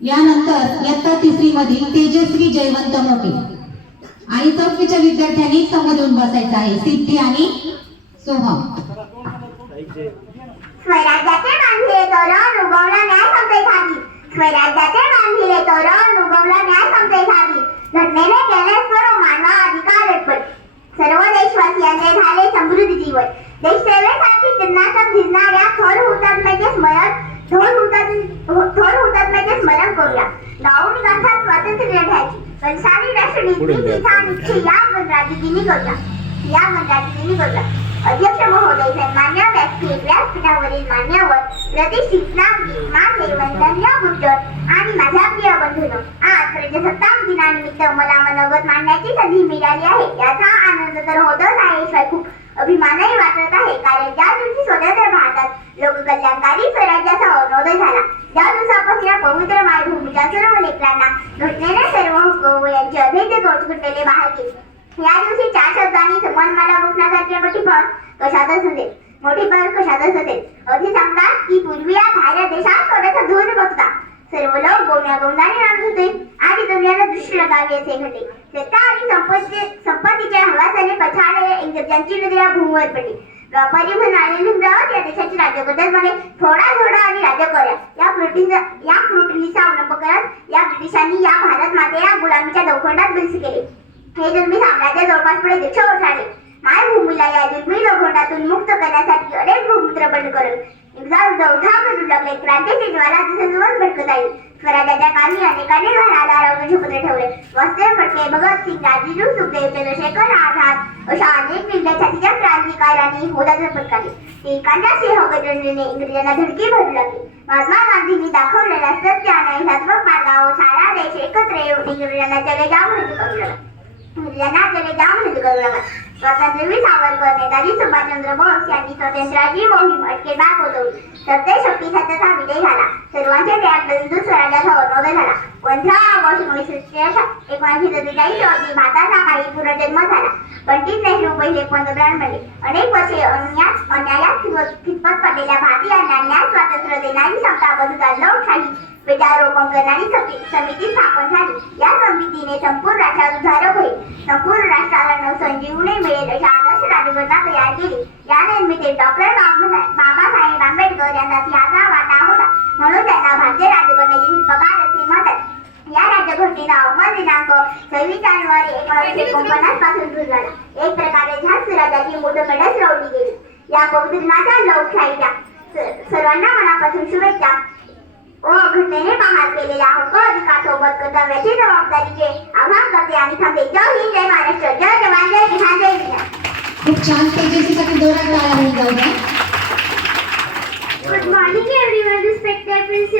यानंतर इयत्ता तिसरी मधील तेजस्वी जयवंत मोठे आणि चौथीच्या विद्यार्थ्यांनी समोर येऊन बसायचं आहे. सिद्धी आणि सोहम. स्वराज्याचे बांधिले तोरण उगवला न्याय समते झाली स्वराज्याचे बांधिले तोरण उगवला न्याय समते झाली घटनेने केले सर्व मानव अधिकार अर्पण सर्व देशवासियांचे झाले समृद्ध जीवन देशसेवेसाठी चिन्हाचं भिजणाऱ्या थोर हुतात्म्याचे स्मरण थोर हुतात्म थोर हुतात्म्याचे स्मरण करूया गाऊन गाथा स्वातंत्र्य लढ्याची कंसारी राष्ट्रनीती तिचा निश्चय या गणराजकीने करूया या गणराजकीने करूया अध्यक्ष महोदय सन्मान्य व्यासपीठ व्यासपीठावरील मान्यवर प्रतिष्ठित नागरिक मान्य वंदनीय गुज्जर आणि माझ्या प्रिय बंधूंनो आज प्रजासत्ताक दिनानिमित्त मला मनोगत मांडण्याची संधी मिळाली आहे. याचा आनंद तर होतच आहे. शिवाय खूप अभिमानही वाटत आहे. कारण ज्या दिवशी स्वतंत्र भारतात लोककल्याणकारी स्वराज्याचा निर्माण झाला त्या दिवसापासून या पवित्र मायभूमीच्या सर्व लेकरांना घटनेने सर्व हक्क यांचे अभेद्य कौतुकतेने बाहेर केले या दिवशी चार शब्दांनी समान मला बसण्यासारखे मोठी फळ कशातच होते मोठी फळ कशातच होते असे सांगतात की पूर्वी या धार्या देशात थोडासा धूर बघता सर्व लोक गोम्या गोंदाने राहत होते आणि दुनियाला दृष्टी लगावी असे घडले सत्ता आणि संपत्ती संपत्तीच्या हवासाने पछाडलेल्या इंग्रजांची नजर भूमीवर पडली. द्रौपदी म्हणाले लिंगावत या देशाची राज्यपद्धतमध्ये थोडा थोडा आणि राज्य करा या कृतीचा या कृतीचा अवलंब करत या ब्रिटिशांनी या भारत माते या गुलामीच्या दौखंडात बंद केले. हे जुलमी साम्राज्य जवळपास पुढे दीडशे ओसाडले आले. मायभूमीला या जुलमी लोखंडातून मुक्त करण्यासाठी अनेक भूमित्र बंड करून एक्झाम जवठा करून लागले. क्रांतीची ज्वाला जसं भटकत भडकत आहे. स्वराज्याच्या कामी अनेकांनी घराला आरोग्य झोपले ठेवले. वस्ते फटके भगतसिंग राजीव सुखदेव चंद्रशेखर आझाद अशा अनेक निर्णय छातीच्या क्रांतिकारांनी होदाचं पटकावले ते एखाद्या सिंह गजनीने इंग्रजांना धडकी भरू लागली महात्मा गांधींनी दाखवलेला सत्य आणि अहिंसात्मक मार्गावर सारा देश एकत्र येऊन इंग्रजांना जगजाम म्हणून पकडला लागला इंग्रजांना जगजाम हिंदू स्वातंत्र्यवीर सावरकर नेताजी सुभाषचंद्र बोस यांनी स्वातंत्र्याची मोहीम अटकेदार होतवली सत्य शक्ती सत्याचा विजय झाला. सर्वांच्या त्याग हिंदू स्वराज्याचा अनुभव झाला. पंधरा ऑगस्ट एकोणीसशे एकोणीसशे सत्तेचाळीस रोजी भारताचा काही पुनर्जन्म झाला. पंडित नेहरू पहिले पंतप्रधान बनले. अनेक वर्षे अन्याय अन्यायात खितपत पडलेल्या भारतीयांना न्याय स्वातंत्र्य देणारी संस्था बंधुता लोकशाही विद्यारोपण करणारी समिती स्थापन झाली. या समितीने संपूर्ण राष्ट्रात उद्धारक होईल. संपूर्ण राष्ट्राला नवसंजीवनी मिळेल अशा आदर्श राज्यघटना तयार केली. या निर्मितीत डॉक्टर बाबासाहेब आंबेडकर यांचा सिंहाचा वाटा होता. म्हणून त्यांना भारतीय राज्यघटनेचे शिल्पकार असे म्हणतात या राज्यघटनेचा अवमान दिनांक सव्वीस जानेवारी एकोणीसशे एकोणपन्नासपासून सुरू झाला. एक प्रकारे ह्या स्वराज्याची मुदमेढच रोवली गेली. या कोविदीरनाच्या लोकशाहीच्या सर्वांना मनापासून शुभेच्छा। ओ घटनेने बहाल केलेल्या हक्क अधिकार सोबत कर्तव्याची जबाबदारीचे आव्हान करते आणि थांबते जय हिंद जय महाराष्ट्र जय जवान जय किसान जय विधान खूप छान पद्धतीसाठी दोरा टाळा होईल good morning everyone respected principal